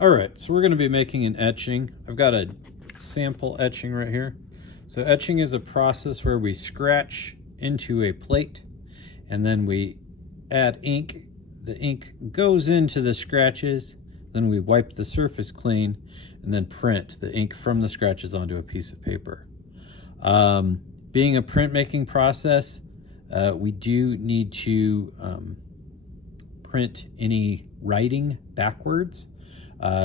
All right, so we're going to be making an etching. I've got a sample etching right here. So etching is a process where we scratch into a plate and then we add ink. The ink goes into the scratches, then we wipe the surface clean and then print the ink from the scratches onto a piece of paper. Being a printmaking process, we do need to print any writing backwards.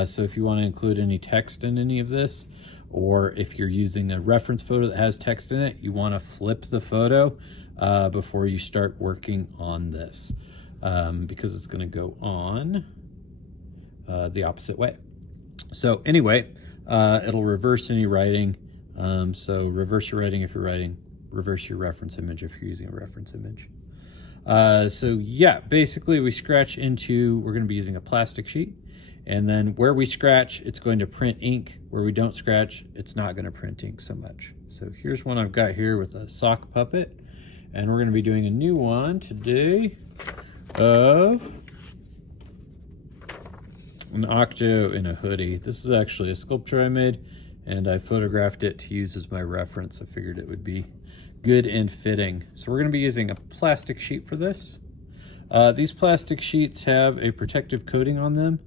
So if you want to include any text in any of this, or if you're using a reference photo that has text in it, you want to flip the photo before you start working on this, because it's going to go on the opposite way. So anyway, it'll reverse any writing. So reverse your writing if you're writing, reverse your reference image if you're using a reference image. So yeah, basically we scratch into, we're going to be using a plastic sheet. And then where we scratch, it's going to print ink. Where we don't scratch, it's not going to print ink so much. So here's one I've got here with a sock puppet. And we're going to be doing a new one today of an octo in a hoodie. This is actually a sculpture I made, and I photographed it to use as my reference. I figured it would be good and fitting. So we're going to be using a plastic sheet for this. These plastic sheets have a protective coating on them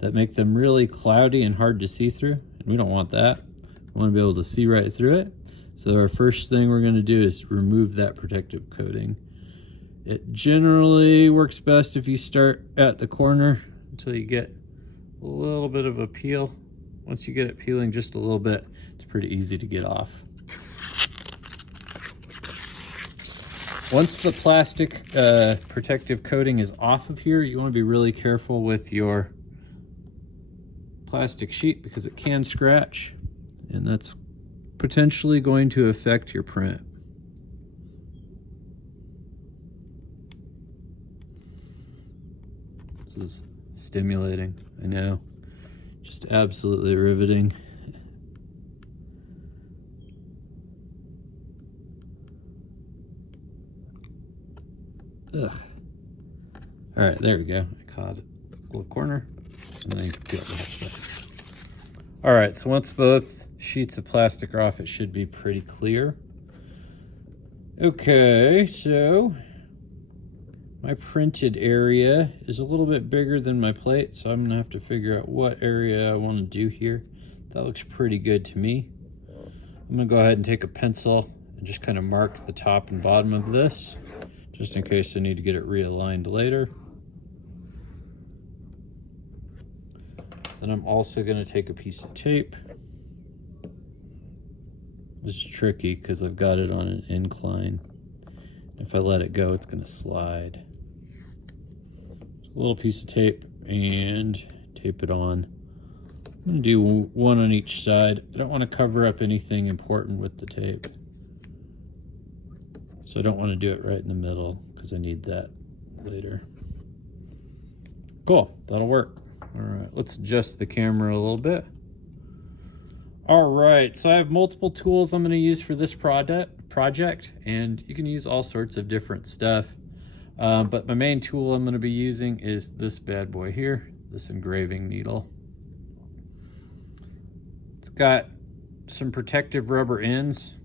that make them really cloudy and hard to see through, and we don't want that. We want to be able to see right through it. So our first thing we're going to do is remove that protective coating. It generally works best if you start at the corner until you get a little bit of a peel. Once you get it peeling just a little bit, it's pretty easy to get off. Once the plastic protective coating is off of here, you want to be really careful with your plastic sheet because it can scratch, and that's potentially going to affect your print. This is stimulating, I know. Just absolutely riveting. Ugh. All right, there we go. I caught a little corner, and then you can peel the rest of it. All right, so once both sheets of plastic are off, it should be pretty clear. Okay, so my printed area is a little bit bigger than my plate, so I'm gonna have to figure out what area I want to do here. That looks pretty good to me. I'm gonna go ahead and take a pencil and just kind of mark the top and bottom of this, just in case I need to get it realigned later. Then I'm also gonna take a piece of tape. This is tricky because I've got it on an incline. If I let it go, it's gonna slide. A little piece of tape and tape it on. I'm gonna do one on each side. I don't want to cover up anything important with the tape, so I don't want to do it right in the middle because I need that later. Cool, that'll work. All right, let's adjust the camera a little bit. All right, so I have multiple tools I'm going to use for this project, and you can use all sorts of different stuff. But my main tool I'm going to be using is this bad boy here, this engraving needle. It's got some protective rubber ends.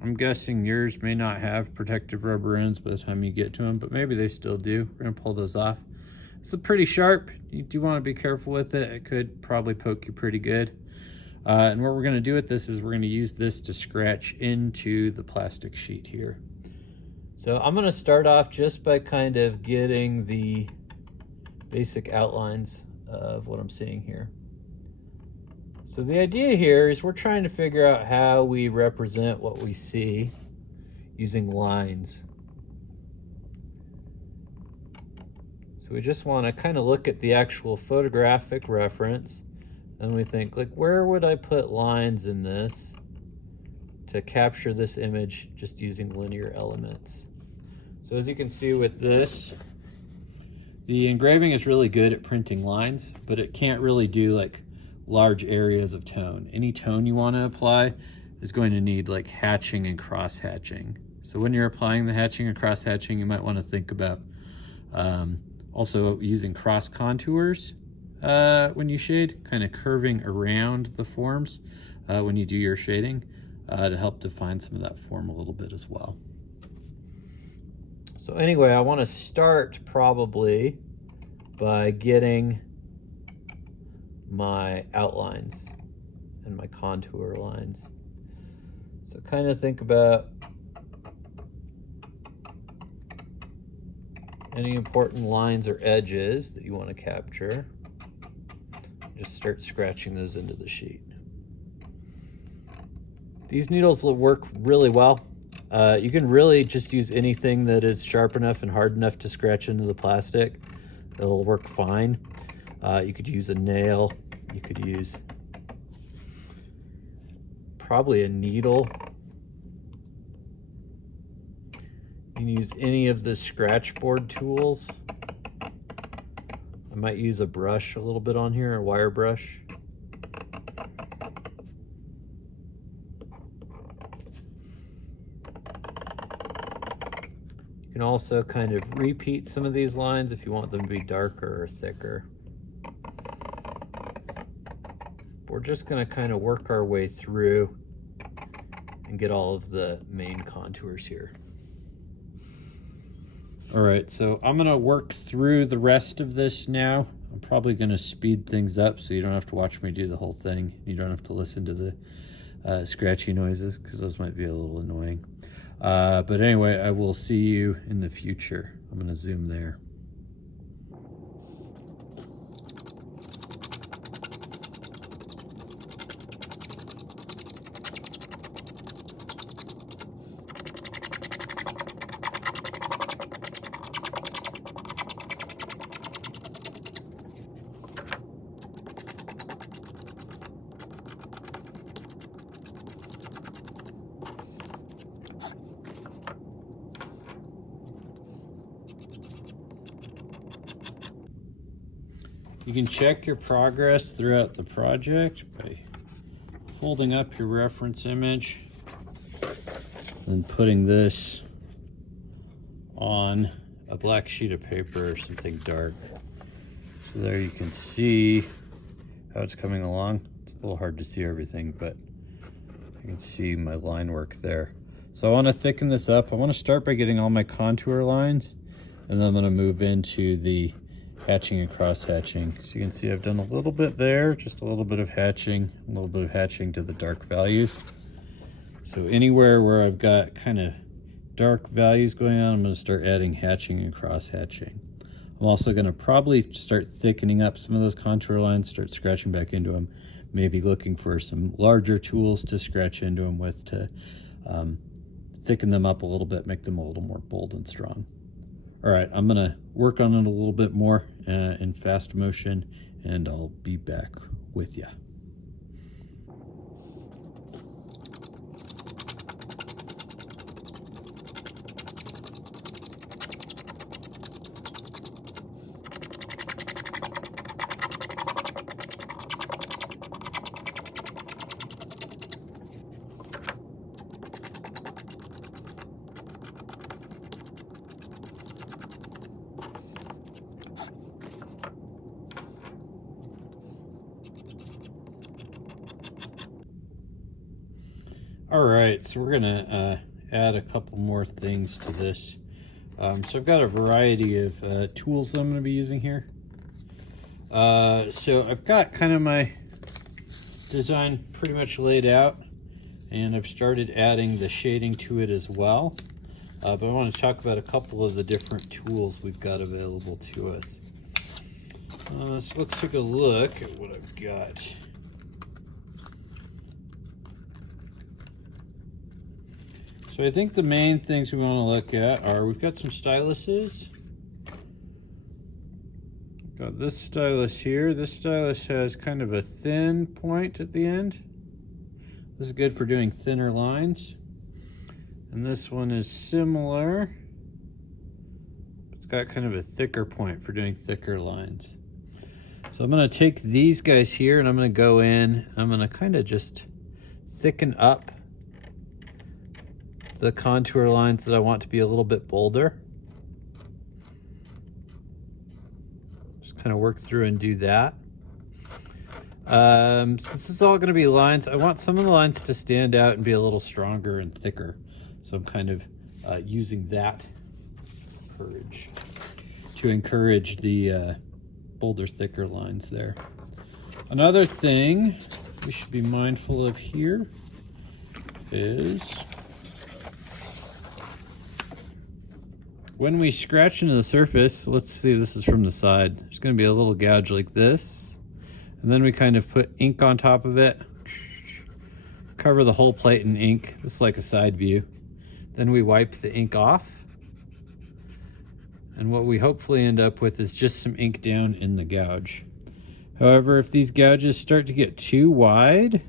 I'm guessing yours may not have protective rubber ends by the time you get to them, but maybe they still do. We're going to pull those off. It's pretty sharp. You do want to be careful with it. It could probably poke you pretty good. And what we're going to do with this is we're going to use this to scratch into the plastic sheet here. So I'm going to start off just by kind of getting the basic outlines of what I'm seeing here. So the idea here is we're trying to figure out how we represent what we see using lines. So we just want to kind of look at the actual photographic reference, and we think, like, where would I put lines in this to capture this image just using linear elements? So as you can see with this, the engraving is really good at printing lines, but it can't really do like large areas of tone. Any tone you want to apply is going to need like hatching and cross hatching. So when you're applying the hatching and cross hatching, you might want to think about also using cross contours when you shade, kind of curving around the forms when you do your shading to help define some of that form a little bit as well. So anyway, I want to start probably by getting my outlines and my contour lines. So kind of think about any important lines or edges that you want to capture. Just start scratching those into the sheet. These needles will work really well. You can really just use anything that is sharp enough and hard enough to scratch into the plastic. It'll work fine. You could use a nail. You could use probably a needle. You can use any of the scratch board tools. I might use a brush a little bit on here, a wire brush. You can also kind of repeat some of these lines if you want them to be darker or thicker. We're just going to kind of work our way through and get all of the main contours here. All right, so I'm gonna work through the rest of this now. I'm probably gonna speed things up so you don't have to watch me do the whole thing. You don't have to listen to the scratchy noises because those might be a little annoying. But anyway, I will see you in the future. I'm gonna zoom there. You can check your progress throughout the project by folding up your reference image and putting this on a black sheet of paper or something dark. So there you can see how it's coming along. It's a little hard to see everything, but you can see my line work there. So I want to thicken this up. I want to start by getting all my contour lines, and then I'm going to move into the hatching and cross hatching. So you can see I've done a little bit there, just a little bit of hatching, a little bit of hatching to the dark values. So anywhere where I've got kind of dark values going on, I'm going to start adding hatching and cross hatching. I'm also going to probably start thickening up some of those contour lines, start scratching back into them, maybe looking for some larger tools to scratch into them with to thicken them up a little bit, make them a little more bold and strong. All right, I'm gonna work on it a little bit more in fast motion, and I'll be back with you. All right, so we're gonna add a couple more things to this. So I've got a variety of tools that I'm gonna be using here. So I've got kind of my design pretty much laid out, and I've started adding the shading to it as well. But I want to talk about a couple of the different tools we've got available to us. So let's take a look at what I've got. So I think the main things we want to look at are, we've got some styluses. Got this stylus here. This stylus has kind of a thin point at the end. This is good for doing thinner lines. And this one is similar. It's got kind of a thicker point for doing thicker lines. So I'm going to take these guys here and I'm going to go in. I'm going to kind of just thicken up the contour lines that I want to be a little bit bolder. Just kind of work through and do that. Since this is all going to be lines, I want some of the lines to stand out and be a little stronger and thicker. So I'm kind of using that to encourage the bolder, thicker lines there. Another thing we should be mindful of here is when we scratch into the surface, let's see, this is from the side, there's going to be a little gouge like this, and then we kind of put ink on top of it, cover the whole plate in ink. This is like a side view. Then we wipe the ink off, and what we hopefully end up with is just some ink down in the gouge. However, if these gouges start to get too wide,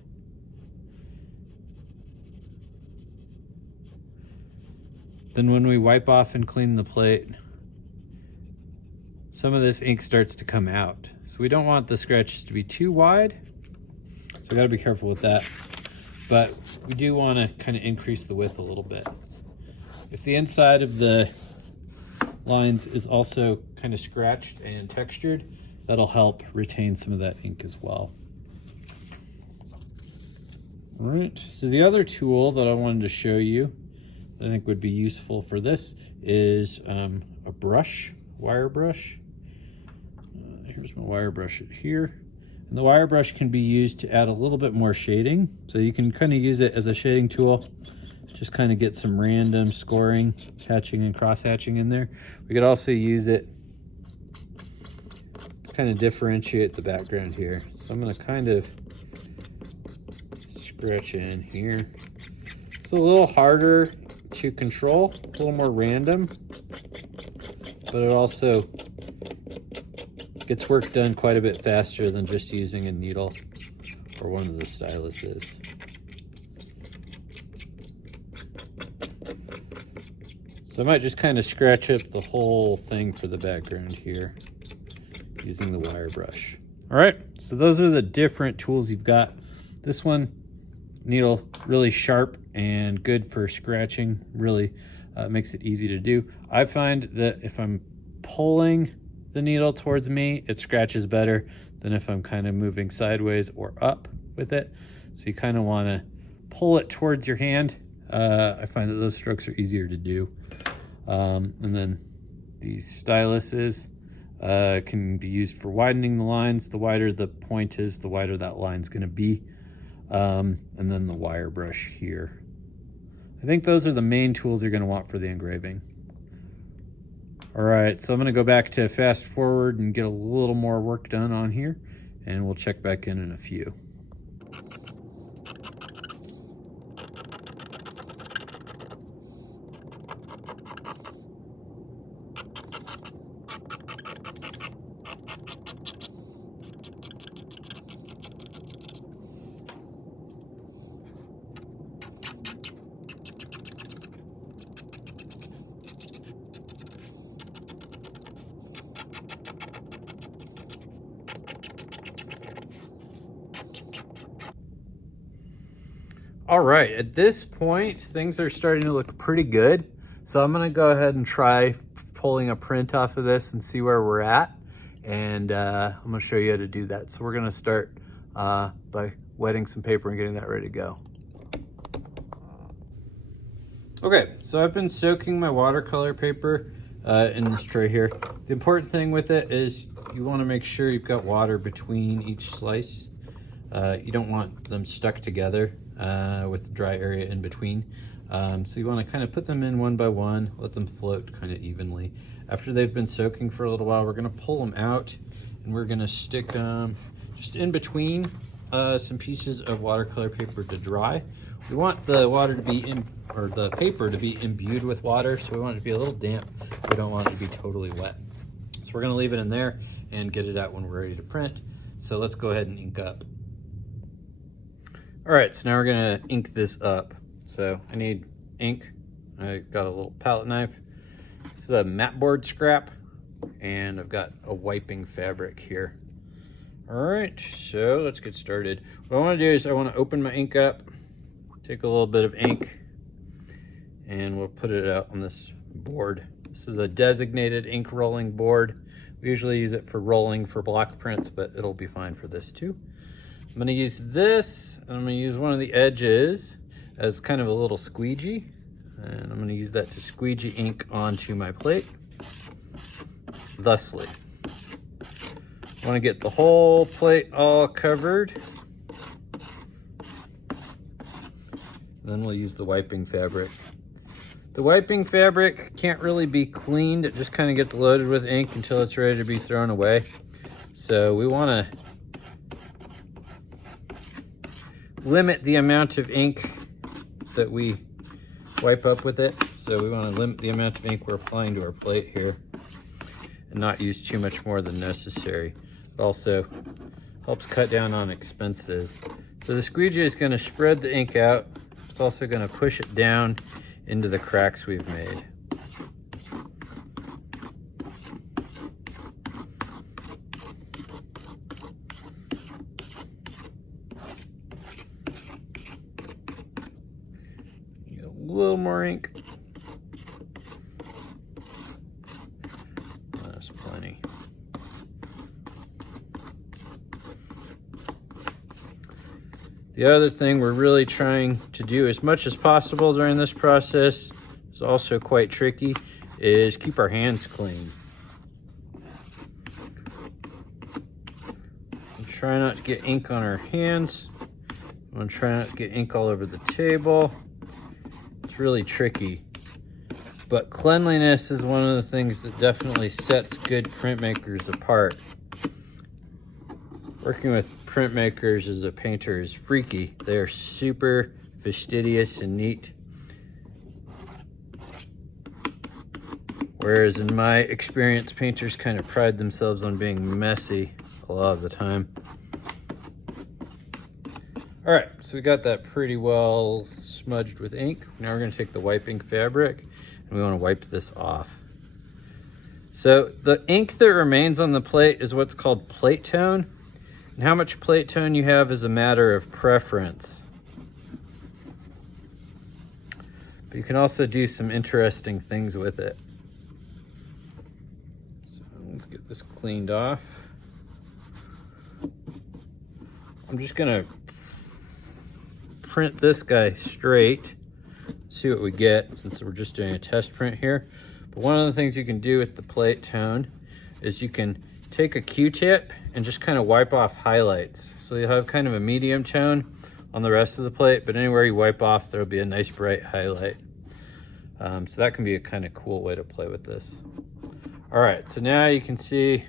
then when we wipe off and clean the plate, some of this ink starts to come out. So we don't want the scratches to be too wide. So we gotta be careful with that. But we do wanna kind of increase the width a little bit. If the inside of the lines is also kind of scratched and textured, that'll help retain some of that ink as well. All right, so the other tool that I wanted to show you that I think would be useful for this is a brush, wire brush. Here's my wire brush here. And the wire brush can be used to add a little bit more shading. So you can kind of use it as a shading tool, just kind of get some random scoring, hatching and cross hatching in there. We could also use it to kind of differentiate the background here. So I'm gonna kind of scratch in here. It's a little harder to control, a little more random, but it also gets work done quite a bit faster than just using a needle or one of the styluses. So I might just kind of scratch up the whole thing for the background here using the wire brush. All right, so those are the different tools you've got. This one, needle, really sharp and good for scratching, really makes it easy to do. I find that if I'm pulling the needle towards me, it scratches better than if I'm kind of moving sideways or up with it. So you kind of want to pull it towards your hand. I find that those strokes are easier to do. And then these styluses can be used for widening the lines. The wider the point is, the wider that line's going to be. And then the wire brush here. I think those are the main tools you're going to want for the engraving. All right, so I'm going to go back to fast forward and get a little more work done on here, and we'll check back in a few. All right, at this point, things are starting to look pretty good. So I'm gonna go ahead and try pulling a print off of this and see where we're at. And I'm gonna show you how to do that. So we're gonna start by wetting some paper and getting that ready to go. Okay, so I've been soaking my watercolor paper in this tray here. The important thing with it is you wanna make sure you've got water between each slice. You don't want them stuck together with the dry area in between. So you want to kind of put them in one by one, let them float kind of evenly. After they've been soaking for a little while, we're going to pull them out and we're going to stick them just in between some pieces of watercolor paper to dry. We want the water to be or the paper to be imbued with water, so we want it to be a little damp. We don't want it to be totally wet. So we're going to leave it in there and get it out when we're ready to print. So let's go ahead and ink up. All right, so now we're gonna ink this up. So I need ink. I got a little palette knife. This is a mat board scrap, and I've got a wiping fabric here. All right, so let's get started. What I wanna do is I wanna open my ink up, take a little bit of ink, and we'll put it out on this board. This is a designated ink rolling board. We usually use it for rolling for block prints, but it'll be fine for this too. I'm gonna use this, and I'm gonna use one of the edges as kind of a little squeegee. And I'm gonna use that to squeegee ink onto my plate, thusly. I wanna get the whole plate all covered. Then we'll use the wiping fabric. The wiping fabric can't really be cleaned. It just kind of gets loaded with ink until it's ready to be thrown away. So we want to limit the amount of ink that we wipe up with it. So we want to limit the amount of ink we're applying to our plate here and not use too much more than necessary. It also helps cut down on expenses. So the squeegee is going to spread the ink out. It's also going to push it down into the cracks we've made. Get a little more ink. That's plenty. The other thing we're really trying to do as much as possible during this process, is also quite tricky, is keep our hands clean. And try not to get ink on our hands. I'm gonna try not to get ink all over the table. It's really tricky. But cleanliness is one of the things that definitely sets good printmakers apart. Working with printmakers as a painter is freaky. They are super fastidious and neat. Whereas in my experience, painters kind of pride themselves on being messy a lot of the time. All right, so we got that pretty well smudged with ink. Now we're gonna take the wiping fabric and we wanna wipe this off. So the ink that remains on the plate is what's called plate tone. And how much plate tone you have is a matter of preference. But you can also do some interesting things with it. So let's get this cleaned off. I'm just gonna print this guy straight, see what we get since we're just doing a test print here. But one of the things you can do with the plate tone is you can take a Q-tip and just kind of wipe off highlights. So you'll have kind of a medium tone on the rest of the plate, but anywhere you wipe off, there'll be a nice bright highlight. So that can be a kind of cool way to play with this. All right, so now you can see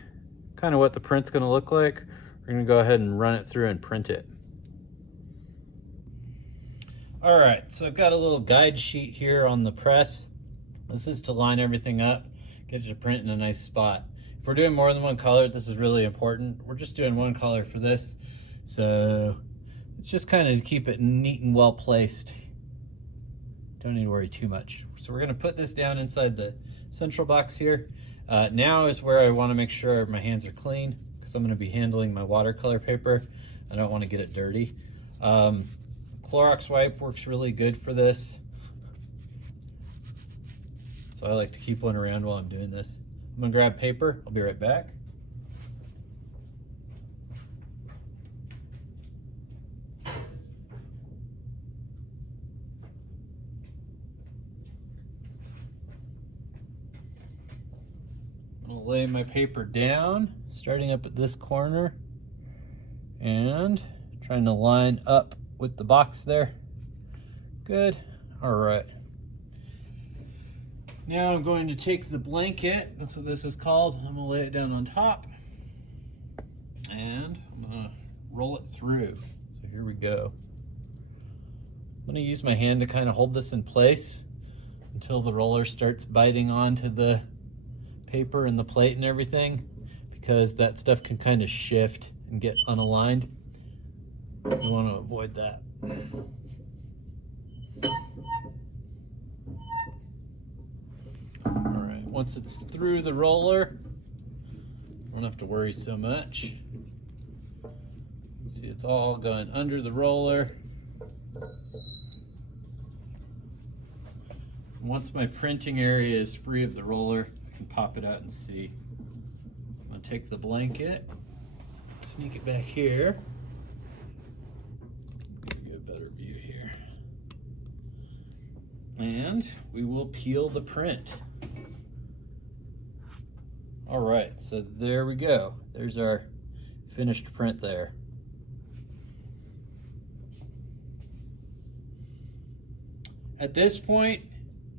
kind of what the print's gonna look like. We're gonna go ahead and run it through and print it. All right, so I've got a little guide sheet here on the press. This is to line everything up, get it to print in a nice spot. If we're doing more than one color, this is really important. We're just doing one color for this. So it's just kind of to keep it neat and well placed. Don't need to worry too much. So we're gonna put this down inside the central box here. Now is where I wanna make sure my hands are clean because I'm gonna be handling my watercolor paper. I don't wanna get it dirty. Clorox wipe works really good for this. So I like to keep one around while I'm doing this. I'm gonna grab paper, I'll be right back. I'm gonna lay my paper down, starting up at this corner and trying to line up with the box there. Good, all right. Now I'm going to take the blanket, that's what this is called. I'm gonna lay it down on top and I'm gonna roll it through. So here we go. I'm gonna use my hand to kind of hold this in place until the roller starts biting onto the paper and the plate and everything, because that stuff can kind of shift and get unaligned. We want to avoid that. All right, once it's through the roller, I don't have to worry so much. See, it's all going under the roller. Once my printing area is free of the roller, I can pop it out and see. I'm gonna take the blanket, sneak it back here. better view here. And we will peel the print. All right, so there we go. There's our finished print there. At this point,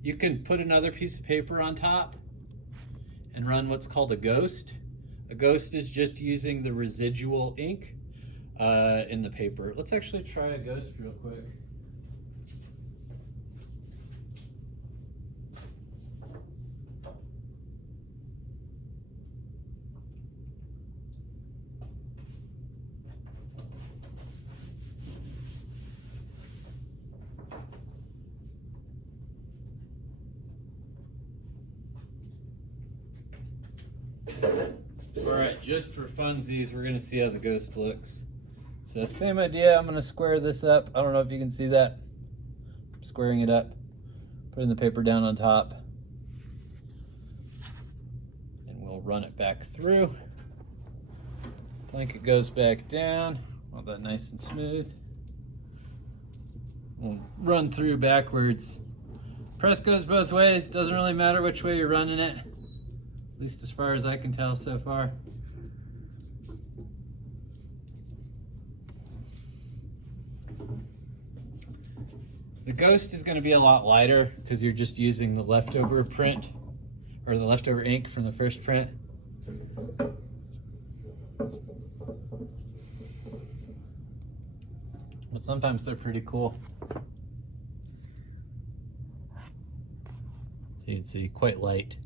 you can put another piece of paper on top and run what's called a ghost. A ghost is just using the residual ink in the paper. Let's actually try a ghost real quick. All right, just for funsies, we're gonna see how the ghost looks. So same idea, I'm gonna square this up. I don't know if you can see that. I'm squaring it up, putting the paper down on top. And we'll run it back through. Blanket goes back down, all that nice and smooth. We'll run through backwards. Press goes both ways, doesn't really matter which way you're running it. At least as far as I can tell so far. The ghost is going to be a lot lighter because you're just using the leftover print or the leftover ink from the first print. But sometimes they're pretty cool. So you can see, quite light.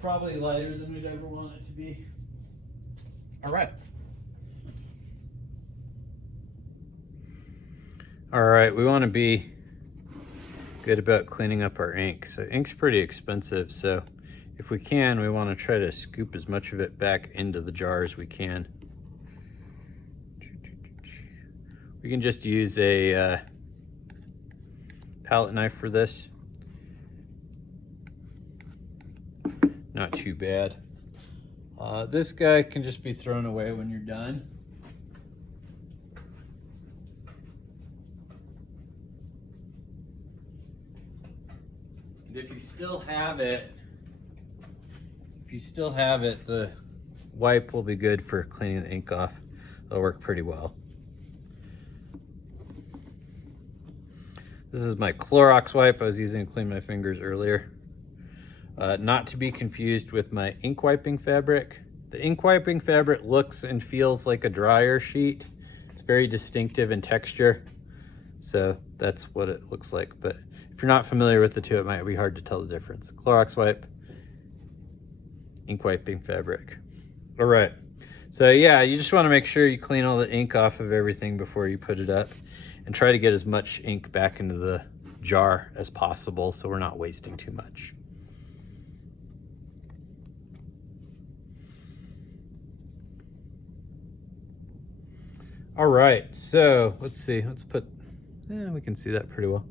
Probably lighter than we'd ever want it to be. All right. All right, we want to be good about cleaning up our ink. So ink's pretty expensive, so if we can, we want to try to scoop as much of it back into the jar as we can. We can just use a palette knife for this. Not too bad. This guy can just be thrown away when you're done. And if you still have it, the wipe will be good for cleaning the ink off. It'll work pretty well. This is my Clorox wipe I was using to clean my fingers earlier. Not to be confused with my ink wiping fabric. The ink wiping fabric looks and feels like a dryer sheet. It's very distinctive in texture. So that's what it looks like. But if you're not familiar with the two, it might be hard to tell the difference. Clorox wipe, ink wiping fabric. All right. So yeah, you just want to make sure you clean all the ink off of everything before you put it up and try to get as much ink back into the jar as possible so we're not wasting too much. All right, so let's see, we can see that pretty well.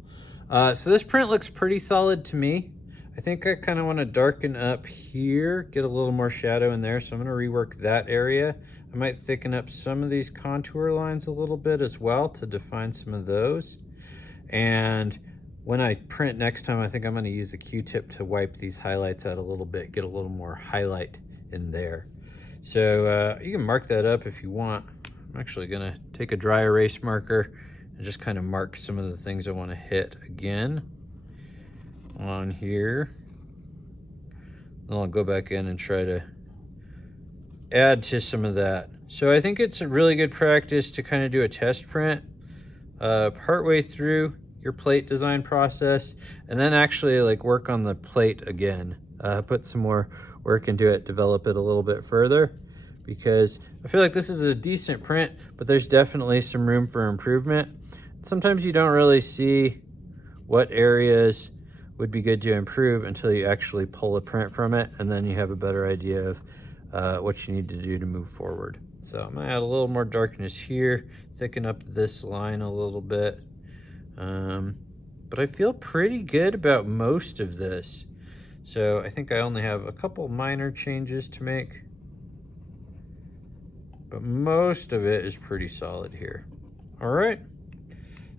So this print looks pretty solid to me. I think I kind of want to darken up here, get a little more shadow in there, so I'm going to rework that area. I might thicken up some of these contour lines a little bit as well to define some of those. And when I print next time, I think I'm going to use a Q-tip to wipe these highlights out a little bit, get a little more highlight in there. So you can mark that up if you want. I'm actually going to take a dry erase marker and just kind of mark some of the things I want to hit again on here. Then I'll go back in and try to add to some of that. So I think it's a really good practice to kind of do a test print partway through your plate design process, and then actually like work on the plate again. Put some more work into it, develop it a little bit further, because I feel like this is a decent print, but there's definitely some room for improvement. Sometimes you don't really see what areas would be good to improve until you actually pull a print from it, and then you have a better idea of what you need to do to move forward. So I'm gonna add a little more darkness here, thicken up this line a little bit. But I feel pretty good about most of this. So I think I only have a couple minor changes to make, but most of it is pretty solid here. All right,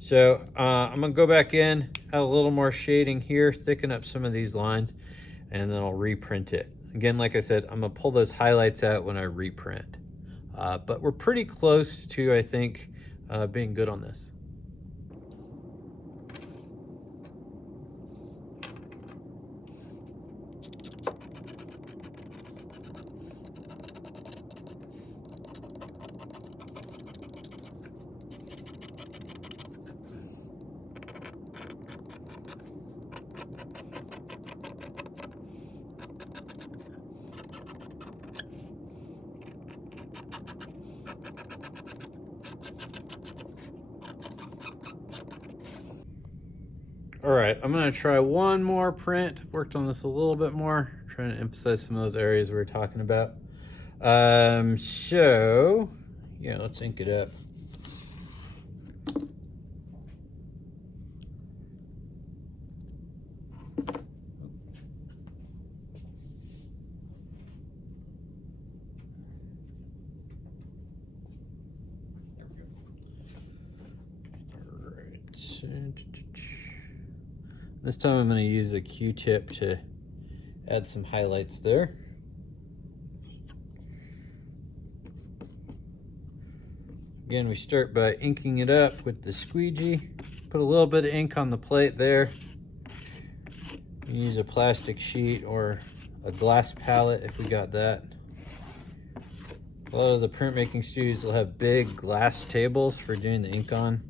So I'm gonna go back in, add a little more shading here, thicken up some of these lines, and then I'll reprint it. Again, like I said, I'm gonna pull those highlights out when I reprint. But we're pretty close to, I think, being good on this. All right, I'm gonna try one more print. Worked on this a little bit more, trying to emphasize some of those areas we were talking about. So yeah, let's ink it up. This time I'm going to use a Q-tip to add some highlights there. Again, we start by inking it up with the squeegee. Put a little bit of ink on the plate there. Use a plastic sheet or a glass palette if we got that. A lot of the printmaking studios will have big glass tables for doing the ink on.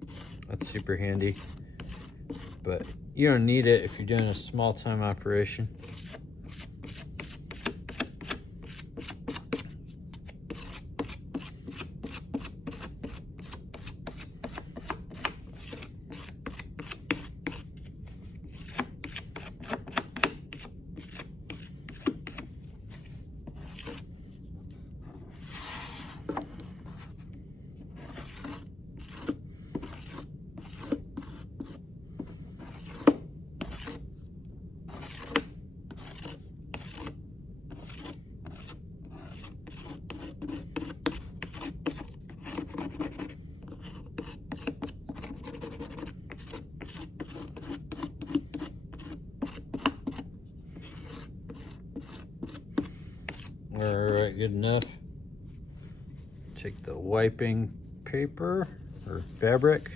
That's super handy. But you don't need it if you're doing a small time operation. All right, good enough. Take the wiping paper or fabric.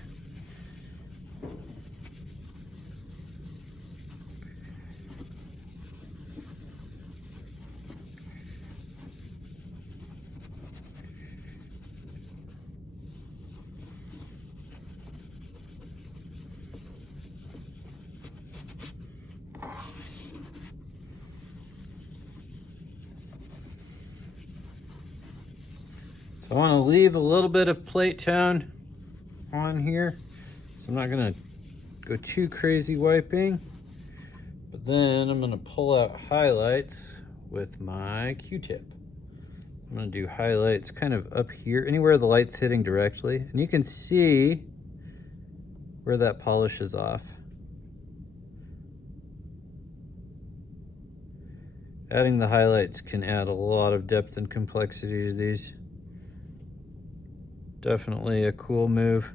So I want to leave a little bit of plate tone on here. So I'm not going to go too crazy wiping. But then I'm going to pull out highlights with my Q-tip. I'm going to do highlights kind of up here, anywhere the light's hitting directly. And you can see where that polishes off. Adding the highlights can add a lot of depth and complexity to these. Definitely a cool move.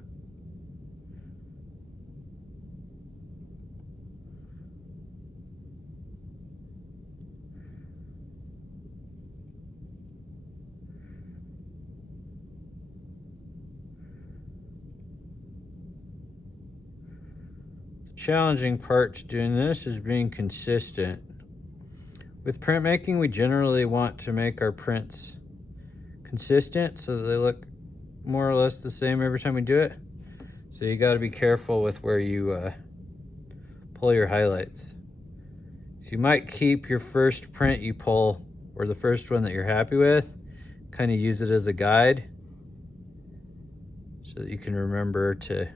The challenging part to doing this is being consistent. With printmaking, we generally want to make our prints consistent so that they look more or less the same every time we do it. So you got to be careful with where you pull your highlights. So you might keep your first print you pull, or the first one that you're happy with, kind of use it as a guide so that you can remember to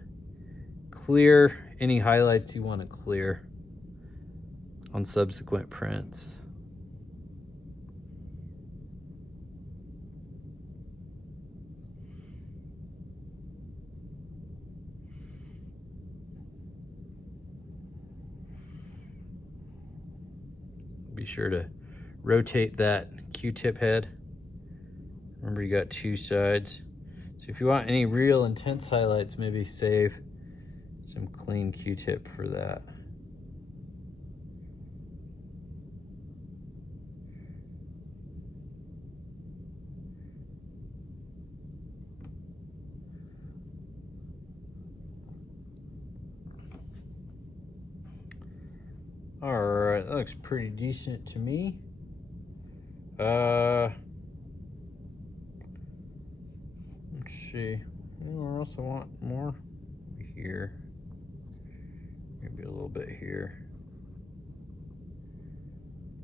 clear any highlights you want to clear on subsequent prints. Be sure to rotate that Q-tip head. Remember, you got two sides. So if you want any real intense highlights, maybe save some clean Q-tip for that. All right, that looks pretty decent to me. Let's see. Where else I want more? Here. Maybe a little bit here.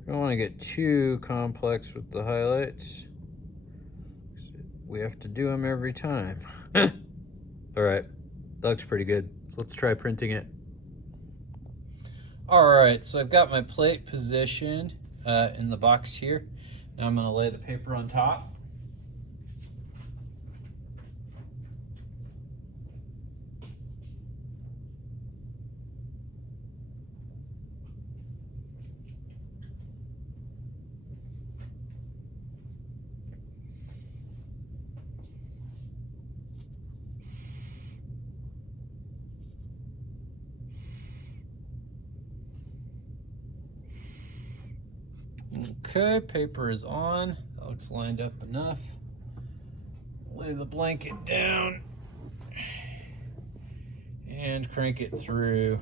I don't want to get too complex with the highlights. We have to do them every time. All right, that looks pretty good. So let's try printing it. All right, so I've got my plate positioned in the box here. Now I'm gonna lay the paper on top. Okay, paper is on. That looks lined up enough. Lay the blanket down and crank it through.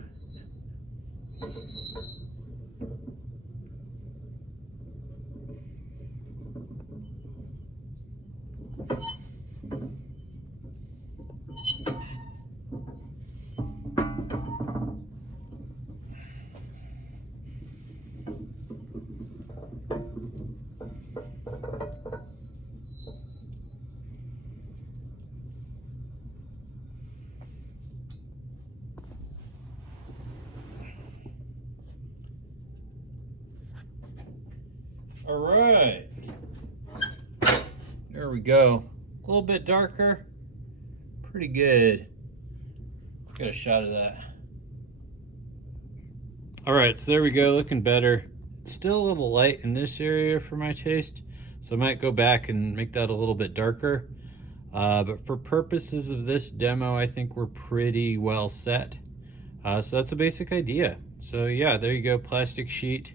All right, there we go. A little bit darker, pretty good. Let's get a shot of that. All right, so there we go, looking better. It's still a little light in this area for my taste, so I might go back and make that a little bit darker. But for purposes of this demo, I think we're pretty well set. So that's a basic idea. So yeah, there you go, plastic sheet.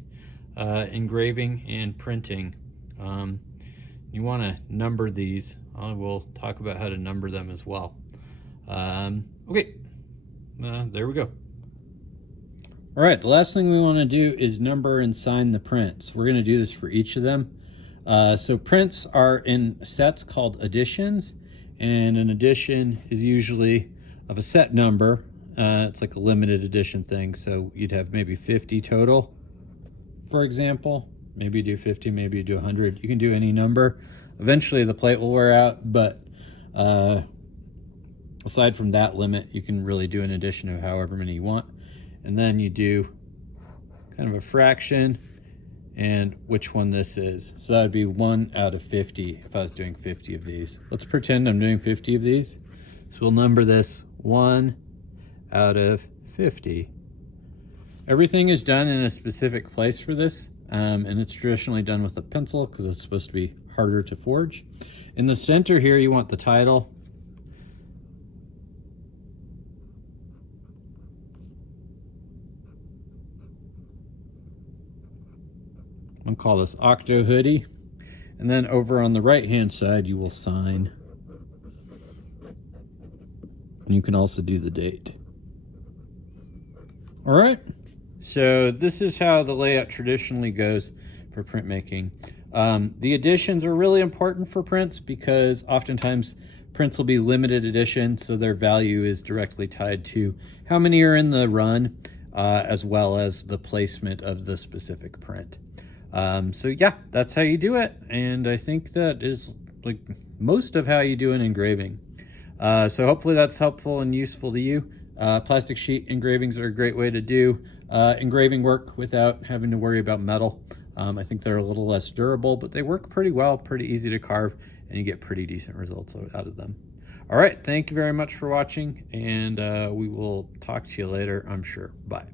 Engraving and printing. You want to number these. We'll talk about how to number them as well. Okay, there we go. All right, the last thing we want to do is number and sign the prints. We're going to do this for each of them. So prints are in sets called editions, and an edition is usually of a set number. It's like a limited edition thing, so you'd have maybe 50 total. For example, maybe you do 50, maybe you do 100. You can do any number. Eventually the plate will wear out, but aside from that limit, you can really do an addition of however many you want. And then you do kind of a fraction and which one this is. So that would be 1 out of 50 if I was doing 50 of these. Let's pretend I'm doing 50 of these. So we'll number this 1 out of 50. Everything is done in a specific place for this, and it's traditionally done with a pencil because it's supposed to be harder to forge. In the center here, you want the title. I'll call this Octo Hoodie. And then over on the right-hand side, you will sign. And you can also do the date. All right. So this is how the layout traditionally goes for printmaking. The editions are really important for prints because oftentimes prints will be limited edition, so their value is directly tied to how many are in the run, as well as the placement of the specific print. So yeah, that's how you do it. And I think that is like most of how you do an engraving. So hopefully that's helpful and useful to you. Plastic sheet engravings are a great way to do engraving work without having to worry about metal. I think they're a little less durable, but they work pretty well, pretty easy to carve, and you get pretty decent results out of them. All right, thank you very much for watching, and we will talk to you later, I'm sure. Bye.